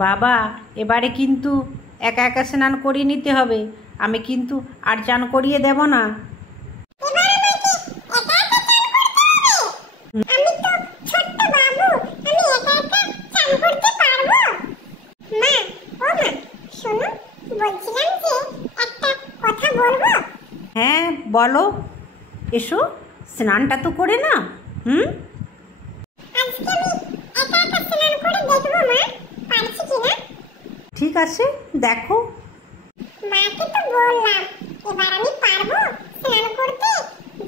বাবা, এবারে কিন্তু একা একা স্নান করিয়ে নিতে হবে, আমি কিন্তু আর চান করিয়ে দেব না। হ্যাঁ বলো, এসো, স্নানটা তো করে না। ঠিক আছে, দেখো। মাকে তো বললাম এবার আমি পারবো স্নান করতে।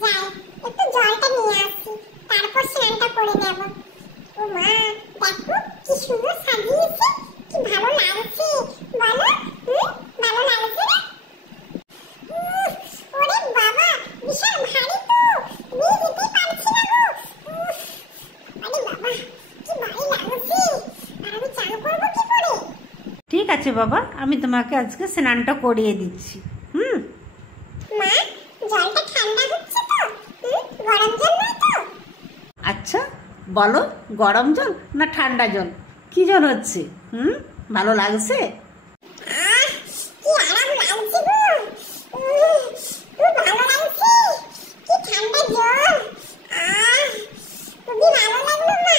যাই একটু জলটা নিয়ে আসি, তারপর স্নানটা করে নেব। ও মা, দেখো কি সুন্দর সাজিয়েছে, কি ভালো লাগছে বলো। ভালো লাগছে না? ওরে বাবা, বিশাল ভারী তো, নিয়ে যেতে পারছি না গো। আরে বাবা, কি ভারী লাগছে, আর আমি চান করবো কি করে? ঠিক আছে বাবা, আমি তোমাকে আজকে স্নানটা করিয়ে দিচ্ছি। মা, জলটা ঠান্ডা হচ্ছে তো? গরম জল নয় তো? আচ্ছা বলো, গরম জল না ঠান্ডা জল, কি জল হচ্ছে? ভালো লাগছে? কি আরাম লাগছে গো। খুব ভালো লাগছে, কি ঠান্ডা জল। খুবই ভালো লাগলো মা।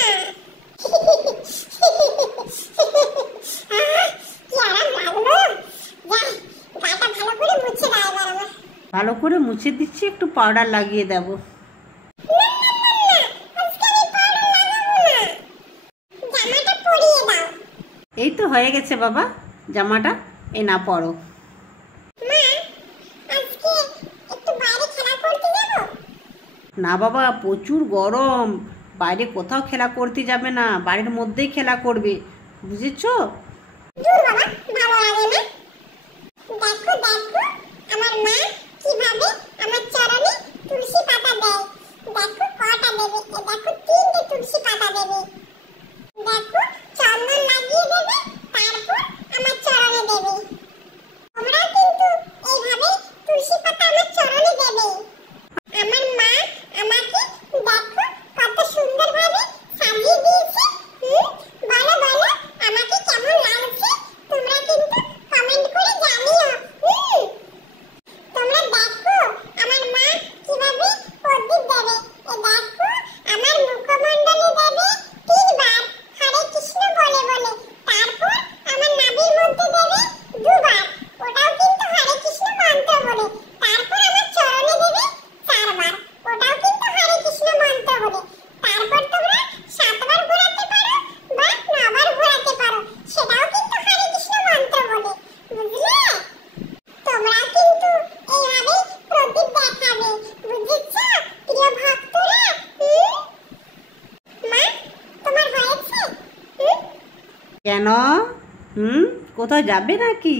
কি আরাম লাগলো। যাই, গাটা ভালো করে মুছে দাও এবার আমার। ভালো করে মুছে দিচ্ছি, একটু পাউডার লাগিয়ে দেবো। এই তো হয়ে গেছে বাবা, জামাটা এই না পরো। না বাবা, প্রচুর গরম, বাইরে কোথাও খেলা করতে যাবে না, বাড়ির মধ্যেই খেলা করবে, বুঝেছো? দেখো দেখো আমার মা কিভাবে আমার চরণে তুলসী পাতা দেয়। দেখো কটা দেবে, দেখো 3টে তুলসী পাতা দেবে। দেখো চন্দন লাগিয়ে দেবে, তারপর আমার চরণে দেবে। তোমরা কিন্তু এইভাবে তুলসী পাতা আমার চরণে দেবে। আমার মা আমাকে দেখো কত সুন্দরভাবে সাজিয়ে দিয়েছে। বলো বলো, আমাকে কেমন লাগছে তোমরা কিন্তু কমেন্ট করে জানিও। তোমরা দেখো আমার মা কিভাবে প্রদীপ দেবে। দেখো আমার মুখমণ্ডলে দেবে 3বার হরে কৃষ্ণ বলে বলে, তারপর আমার নাভির মধ্যে দেবে 2বার, ওটাও কিন্তু হরে কৃষ্ণ মন্ত্র বলে, তারপর আমার চরণে দেবে 4বার, ওটাও কিন্তু হরে কৃষ্ণ মন্ত্র বলে, তারপর তোমরা 7বার ঘোরাতে পারো বা 9বার ঘোরাতে পারো, সেটাও কিন্তু হরে কৃষ্ণ মন্ত্র বলে, বুঝলে? তোমরা কিন্তু এইভাবে প্রদীপ দেখাবে, বুঝেছো প্রিয় ভক্তরা? মা, তোমার হয়েছে? কেন? কোথাও যাবে নাকি?